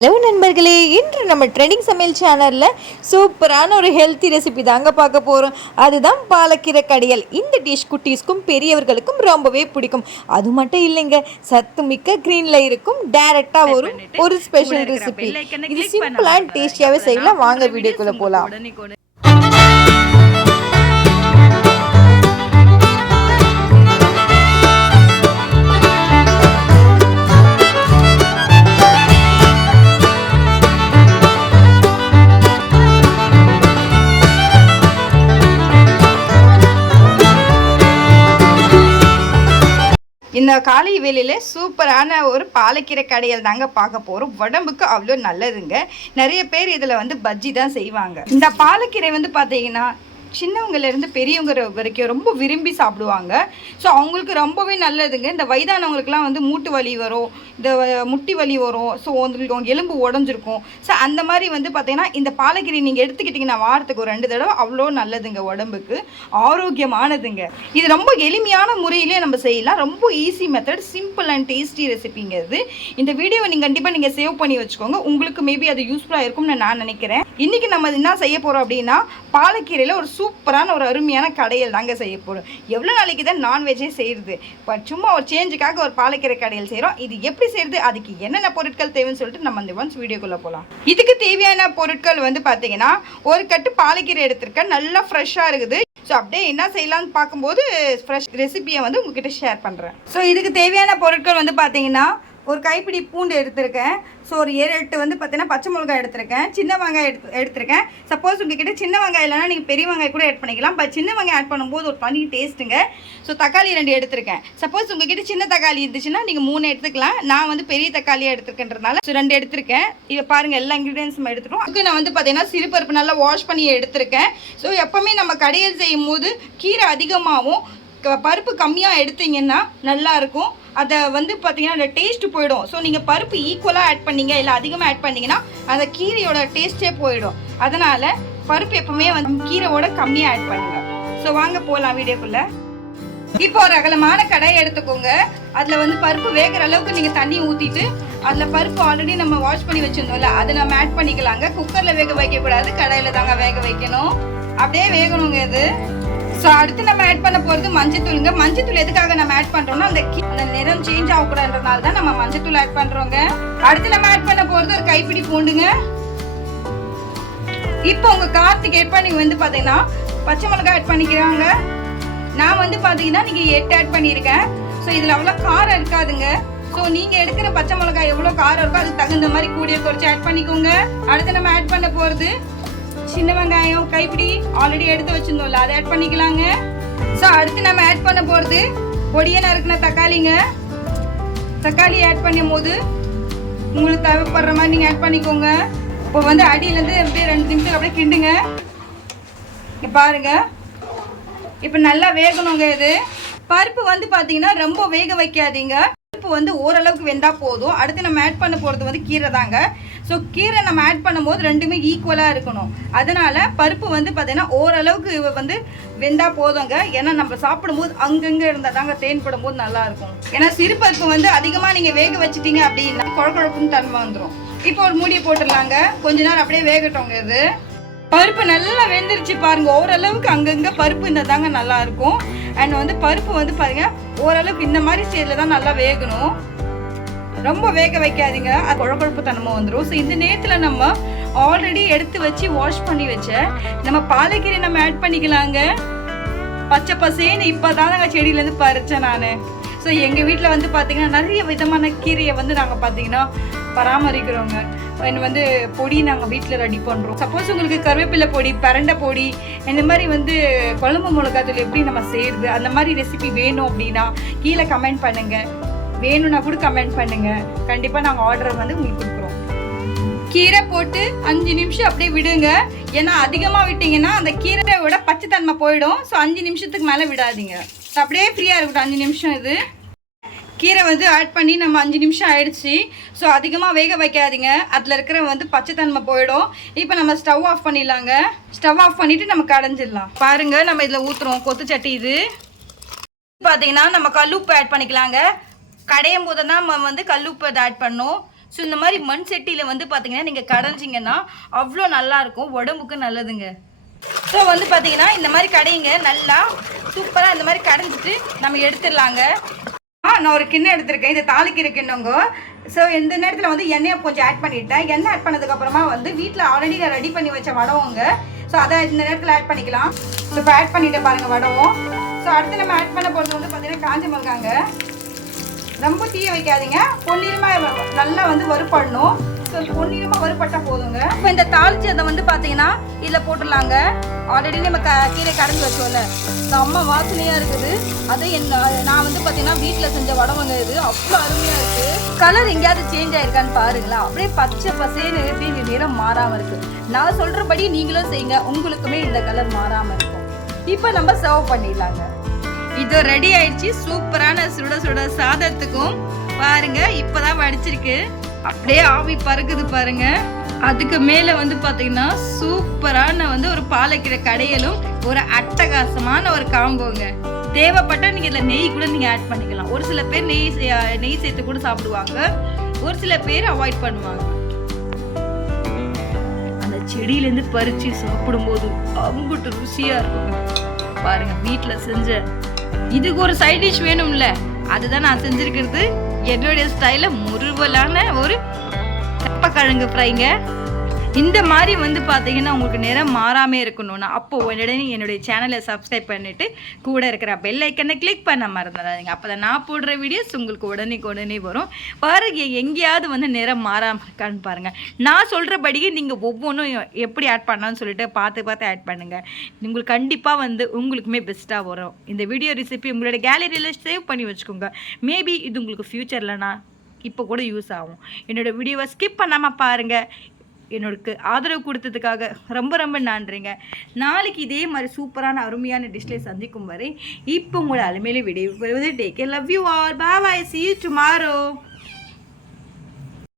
Hello நண்பர்களே இன்று நம்ம ட்ரெண்டிங் சமையல் சேனலில் சூப்பரான ஒரு ஹெல்த்தி ரெசிபி தாங்க பார்க்க போகிறோம் அதுதான் பாலக்கீரை கடையல். இந்த டிஷ் குட்டீஸ்க்கும் பெரியவர்களுக்கும் ரொம்பவே பிடிக்கும். அது மட்டும் இல்லைங்க சத்து மிக்க க்ரீனில் இருக்கும் டைரெக்டாக வரும் ஒரு ஸ்பெஷல் ரெசிபி இது சிம்பிளாக டேஸ்டியாகவே செய்யலாம். வாங்க வீடியோக்குள்ளே போகலாம் இந்த காலை வேலையில் சூப்பரான ஒரு பாலக்கீரை கடையில் தாங்க பார்க்க போகிறோம் உடம்புக்கு அவ்வளோ நல்லதுங்க. நிறைய பேர் இதில் வந்து பஜ்ஜி தான் செய்வாங்க. இந்த பாலக்கீரை வந்து பார்த்தீங்கன்னா சின்னவங்கலேருந்து பெரியவங்க வரைக்கும் ரொம்ப விரும்பி சாப்பிடுவாங்க. ஸோ அவங்களுக்கு ரொம்பவே நல்லதுங்க. இந்த வயதானவங்களுக்குலாம் வந்து மூட்டு வலி வரும் இந்த முட்டி வலி வரும். ஸோ உங்களுக்கு அவங்க எலும்பு உடஞ்சிருக்கும். ஸோ அந்த மாதிரி வந்து பார்த்தீங்கன்னா இந்த பாலக்கீரை நீங்கள் எடுத்துக்கிட்டிங்கன்னா வாரத்துக்கு ஒரு ரெண்டு தடவை அவ்வளோ நல்லதுங்க உடம்புக்கு. ஆரோக்கியமானதுங்க. இது ரொம்ப எளிமையான முறையிலே நம்ம செய்யலாம். ரொம்ப easy method simple and tasty ரெசிபிங்க இது. இந்த வீடியோவை நீங்கள் கண்டிப்பாக நீங்கள் சேவ் பண்ணி வச்சுக்கோங்க. உங்களுக்கு மேபி அது யூஸ்ஃபுல்லாக இருக்கும்னு நான் நினைக்கிறேன். இன்றைக்கி நம்ம என்ன செய்ய போகிறோம் அப்படின்னா பாலக்கீரையில் ஒரு சூப்பரான ஒரு அருமையான கடையில் தாங்க செய்ய போகிறோம் எவ்வளோ நாளைக்கு தான் நான்வெஜ்ஜே செய்கிறது பட் சும்மா ஒரு சேஞ்சுக்காக ஒரு பாலக்கீரை கடையில் செய்கிறோம் இது எப்படி செய்கிறது அதுக்கு என்னென்ன பொருட்கள் தேவைன்னு சொல்லிட்டு நம்ம அந்த ஒன்ஸ் வீடியோக்குள்ளே போகலாம் இதுக்கு தேவையான பொருட்கள் வந்து பார்த்தீங்கன்னா ஒரு கட்டு பாலக்கீரை எடுத்திருக்கேன். நல்லா ஃப்ரெஷ்ஷாக இருக்குது. ஸோ அப்படியே என்ன செய்யலாம்னு பார்க்கும்போது ஃப்ரெஷ் ரெசிபியை வந்து உங்ககிட்ட ஷேர் பண்ணுறேன் ஸோ இதுக்கு தேவையான பொருட்கள் வந்து பார்த்தீங்கன்னா ஒரு கைப்பிடி பூண்டு எடுத்திருக்கேன். ஸோ ஒரு ஏழு எட்டு வந்து பார்த்தீங்கன்னா பச்சை மிளகாய் எடுத்திருக்கேன். சின்ன வெங்காயம் எடுத்து எடுத்திருக்கேன். சப்போஸ் உங்ககிட்ட சின்ன வெங்காயம் இல்லைனா நீங்கள் பெரிய வெங்காயம் கூட ஆட் பண்ணிக்கலாம். பட் சின்ன வெங்காயம் ஆட் பண்ணும்போது ஒரு தனி டேஸ்ட்டுங்க ஸோ தக்காளி ரெண்டு எடுத்திருக்கேன். சப்போஸ் உங்ககிட்ட சின்ன தக்காளி இருந்துச்சுன்னா நீங்கள் மூணு எடுத்துக்கலாம். நான் வந்து பெரிய தக்காளியாக எடுத்துருக்கேன்றதுனால ஸோ ரெண்டு எடுத்திருக்கேன். இதை பாருங்கள் எல்லா இன்க்ரீடியன்ஸும் எடுத்துட்டோம். அதுக்கு நான் வந்து பார்த்தீங்கன்னா சிறுபருப்பு நல்லா வாஷ் பண்ணி எடுத்திருக்கேன். ஸோ எப்போவுமே நம்ம கடையில் செய்யும் போது கீரை அதிகமாகவும் க- பருப்பு கம்மியாக எடுத்தீங்கன்னா நல்லாயிருக்கும் அதை வந்து பார்த்தீங்கன்னா அந்த டேஸ்ட் போயிடும். ஸோ நீங்கள் பருப்பு ஈக்குவலாக ஆட் பண்ணீங்க இல்லை அதிகமாக ஆட் பண்ணீங்கன்னா அந்த கீரையோட டேஸ்ட்டே போயிடும். அதனால் பருப்பு எப்பவுமே வந்து கீரையோட கம்மியாக ஆட் பண்ணுங்க. ஸோ வாங்க போகலாம் வீடியோக்குள்ளே. இப்போ ஒரு அகலமான கடையை எடுத்துக்கோங்க. அதில் வந்து பருப்பு வேகிற அளவுக்கு நீங்கள் தண்ணி ஊற்றிட்டு அதில் பருப்பு ஆல்ரெடி நம்ம வாஷ் பண்ணி வச்சுருந்தோம்ல அதை நம்ம ஆட் பண்ணிக்கலாங்க. குக்கரில் வேக வைக்கக்கூடாது கடையில் தாங்க வேக வைக்கணும். அப்படியே வேகணுங்க இது. ஸோ அடுத்து நம்ம ஆட் பண்ண போகிறது மஞ்சத்தூளுங்க மஞ்சத்தூள் எதுக்காக நம்ம ஆட் பண்ணுறோம்னா அந்த அந்த நிறம் சேஞ்ச் ஆகக்கூடாதுன்றதுனால தான் நம்ம மஞ்சத்தூள் ஆட் பண்ணுறோங்க அடுத்து நம்ம ஆட் பண்ண போகிறது ஒரு கைப்பிடி பூண்டுங்க. இப்போ உங்கள் காரத்துக்கு ஏற்ப நீங்கள் வந்து பார்த்தீங்கன்னா பச்சை மிளகாய் ஆட் பண்ணிக்கிறாங்க. நான் வந்து பார்த்தீங்கன்னா நீங்கள் எட்டு ஆட் பண்ணியிருக்கேன். ஸோ இதில் அவ்வளோ காரம் இருக்காதுங்க. ஸோ நீங்கள் எடுக்கிற பச்சை மிளகாய் எவ்வளோ காரம் இருக்கோ அதுக்கு தகுந்த மாதிரி கூடிய குறைச்சி ஆட் பண்ணிக்கோங்க. அடுத்து நம்ம ஆட் பண்ண போகிறது சின்ன வெங்காயம் கைப்பிடி ஆல்ரெடி எடுத்து வச்சுருந்தோம்ல அதை ஆட் பண்ணிக்கலாங்க. ஸோ அடுத்து நம்ம ஆட் பண்ண போகிறது பொடியை நறுக்கின தக்காளிங்க. தக்காளி ஆட் பண்ணும் போது உங்களுக்கு தேவைப்படுற மாதிரி நீங்கள் ஆட் பண்ணிக்கோங்க. இப்போ வந்து அடியிலேருந்து அப்படியே ரெண்டு நிமிஷம் அப்படியே கிண்டுங்க. இங்கே பாருங்க. இப்போ நல்லா வேகணுங்க இது. பருப்பு வந்து பார்த்தீங்கன்னா ரொம்ப வேக வைக்காதீங்க. பருப்பு வந்து ஓரளவுக்கு வெந்தா போதும். அடுத்து நம்ம ஆட் பண்ண போகிறது வந்து கீரை தாங்க. ஸோ கீரை நம்ம ஆட் பண்ணும்போது ரெண்டுமே ஈக்குவலாக இருக்கணும். அதனால பருப்பு வந்து பார்த்தீங்கன்னா ஓரளவுக்கு வந்து வெந்தா போதுங்க. ஏன்னா நம்ம சாப்பிடும்போது அங்கங்கே இருந்தால் தாங்க தேன் போது நல்லாயிருக்கும் ஏன்னா சிறு பருப்பு வந்து அதிகமாக நீங்கள் வேக வச்சுட்டீங்க அப்படின்னா குழக்குழப்புன்னு தன்மை வந்துடும் இப்போ ஒரு மூடி போட்டுடலாங்க. கொஞ்ச நேரம் அப்படியே வேகட்டோங்க இது. பருப்பு நல்லா வெந்துருச்சு பாருங்க. ஓரளவுக்கு அங்கங்க பருப்பு இருந்தால் தாங்க நல்லா இருக்கும் அண்ட் வந்து பருப்பு வந்து பாருங்க ஓரளவுக்கு இந்த மாதிரி ஸ்டேஜில் தான் நல்லா வேகணும். ரொம்ப வேக வைக்காதீங்க. அது குழப்பழப்பு தனமாக வந்துடும் ஸோ இந்த நேரத்தில் நம்ம ஆல்ரெடி எடுத்து வச்சு வாஷ் பண்ணி வச்ச நம்ம பாலைக்கீரை நம்ம ஆட் பண்ணிக்கலாங்க. பச்சை பசேன்னு இப்போ தானங்க செடியிலேருந்து பறித்தேன் நான். ஸோ எங்கள் வீட்டில் வந்து பார்த்தீங்கன்னா நிறைய விதமான கீரையை வந்து நாங்கள் பார்த்தீங்கன்னா பராமரிக்கிறோங்க and வந்து பொடி நாங்கள் வீட்டில் ரெடி பண்ணுறோம் சப்போஸ் உங்களுக்கு கருவேப்பிலை பொடி பரண்டை பொடி இந்த மாதிரி வந்து குழம்பு மிளகாத்தூள் எப்படி நம்ம செய்கிறது அந்த மாதிரி ரெசிபி வேணும் அப்படின்னா கீழே கமெண்ட் பண்ணுங்கள் வேணும்னா கூட கமெண்ட் பண்ணுங்கள் கண்டிப்பாக நாங்கள் ஆர்டர் வந்து உங்களுக்கு கொடுக்குறோம். கீரை போட்டு அஞ்சு நிமிஷம் அப்படியே விடுங்க. ஏன்னா அதிகமாக விட்டீங்கன்னா அந்த கீரையோட பச்சைத்தன்மை போயிடும். ஸோ அஞ்சு நிமிஷத்துக்கு மேலே விடாதீங்க. அப்படியே ஃப்ரீயாக இருக்கட்டும். அஞ்சு நிமிஷம் இது. கீரை வந்து ஆட் பண்ணி நம்ம அஞ்சு நிமிஷம் ஆயிடுச்சு. ஸோ அதிகமாக வேக வைக்காதீங்க. அதில் இருக்கிற வந்து பச்சைத்தன்மை போயிடும். இப்போ நம்ம ஸ்டவ் ஆஃப் பண்ணிடலாங்க. ஸ்டவ் ஆஃப் பண்ணிவிட்டு நம்ம கடைஞ்சிடலாம். பாருங்க நம்ம இதில் ஊற்றுறோம் கொத்து சட்டி இது. பார்த்தீங்கன்னா நம்ம கல்லுப்பு ஆட் பண்ணிக்கலாங்க. கடையும் போது தான் நம்ம வந்து கல்லுப்பு ஆட் பண்ணோம். ஸோ இந்த மாதிரி மண் சட்டியில் வந்து பார்த்தீங்கன்னா நீங்கள் கடைஞ்சிங்கன்னா அவ்வளோ நல்லா இருக்கும். உடம்புக்கு நல்லதுங்க. ஸோ வந்து பார்த்தீங்கன்னா இந்த மாதிரி கடைங்க நல்லா சூப்பராக இந்த மாதிரி கடைஞ்சிட்டு நம்ம எடுத்துடலாங்க. நான் ஒரு கிண்ணம் எடுத்திருக்கேன். இது தாளிக்கிற கிண்ணங்க ஸோ இந்த நேரத்தில் வந்து எண்ணெயை கொஞ்சம் ஆட் பண்ணிட்டேன். எண்ணெய் ஆட் பண்ணதுக்கப்புறமா வந்து வீட்டில் ஆல்ரெடி நான் ரெடி பண்ணி வச்ச வடவங்க ஸோ அதை இந்த நேரத்தில் ஆட் பண்ணிக்கலாம். ஸோ இப்போ ஆட் பண்ணிட்டேன் பாருங்கள் வடவும். ஸோ அடுத்து நம்ம ஆட் பண்ண போகிறது வந்து பார்த்தீங்கன்னா காஞ்சி மிளகாங்க. ரொம்ப தீய வைக்காதீங்க. பொன்னிறமாக நல்லா வந்து வறுப்படணும். ஸோ பொன்னிறமாக போதுங்க. இப்போ இந்த தாளிச்சதை வந்து பார்த்தீங்கன்னா இதில் போட்டுடலாங்க. ஆல்ரெடி நம்ம க கீரை கடைஞ்சி வச்சோம்ல. செம்ம வாசனையாக இருக்குது. அது என்ன நான் வந்து பார்த்தீங்கன்னா வீட்டில் செஞ்ச வடவங்க இது அவ்வளோ அருமையாக இருக்குது கலர் எங்கேயாவது சேஞ்ச் ஆயிருக்கான்னு பாருங்களா அப்படியே பச்சை பசேன்னு இருக்கு இந்த நிறம் மாறாமல் இருக்குது நான் சொல்கிறபடி நீங்களும் செய்யுங்க. உங்களுக்குமே இந்த கலர் மாறாமல் இருக்கும். இப்போ நம்ம சர்வ் பண்ணிடலாங்க. இது ரெடி ஆயிடுச்சு. சூப்பரான சுட சுட சாதத்துக்கும் பாருங்க இப்பதான் வடிச்சிருக்கு. அப்படியே ஆவி பறக்குது பாருங்க. அதுக்கு மேல வந்து பாத்தீங்கன்னா சூப்பரான வந்து ஒரு பாலக்கீரை கடையலும் ஒரு அட்டகாசமான ஒரு காம்போங்க. தேவைப்பட்டா நீங்க இதுல நெய் கூட நீங்க ஆட் பண்ணிக்கலாம். ஒரு சில பேர் நெய் நெய் சேர்த்து கூட சாப்பிடுவாங்க. ஒரு சில பேர் அவாய்ட் பண்ணுவாங்க. அந்த செடியிலேருந்து பறிச்சு சாப்பிடும்போது அம்புட்டு ருசியா இருக்கும். பாருங்க வீட்டில் செஞ்ச இதுக்கு ஒரு சைட் டிஷ் வேணும்ல. அதுதான் நான் செஞ்சிருக்கிறது. என்னுடைய ஸ்டைலில் முறுவலான ஒரு கப்பக்கிழங்கு ஃப்ரைங்க இந்த மாதிரி வந்து பார்த்தீங்கன்னா உங்களுக்கு நேரம் மாறாமே இருக்கணும்னா அப்போ உடனே என்னுடைய சேனலை சப்ஸ்கிரைப் பண்ணிட்டு கூட இருக்கிற பெல் ஐக்கனை கிளிக் பண்ண மறந்துடாதீங்க. அப்போ தான் நான் போடுற வீடியோஸ் உங்களுக்கு உடனே உடனே வரும். பாருங்க எங்கேயாவது வந்து நேரம் மாறாமல் இருக்கான்னு பாருங்கள் நான் சொல்கிறபடியே நீங்கள் ஒவ்வொன்றும் எப்படி ஆட் பண்ணலாம்னு சொல்லிட்டு பார்த்து பார்த்து ஆட் பண்ணுங்கள் உங்களுக்கு கண்டிப்பாக வந்து உங்களுக்குமே பெஸ்ட்டாக வரும். இந்த வீடியோ ரெசிபி உங்களோட கேலரியில் சேவ் பண்ணி வச்சுக்கோங்க. மேபி இது உங்களுக்கு ஃப்யூச்சர்லனா இப்போ கூட யூஸ் ஆகும். என்னோடய வீடியோவை ஸ்கிப் பண்ணாமல் பாருங்கள் என்னோடக்கு ஆதரவு கொடுத்ததுக்காக ரொம்ப ரொம்ப நன்றிங்க. நாளைக்கு இதே மாதிரி சூப்பரான அருமையான டிஷ்லை சந்திக்கும் வரை இப்போ உங்களை அலுமையில விடைபெறுவது take love you all bye see you tomorrow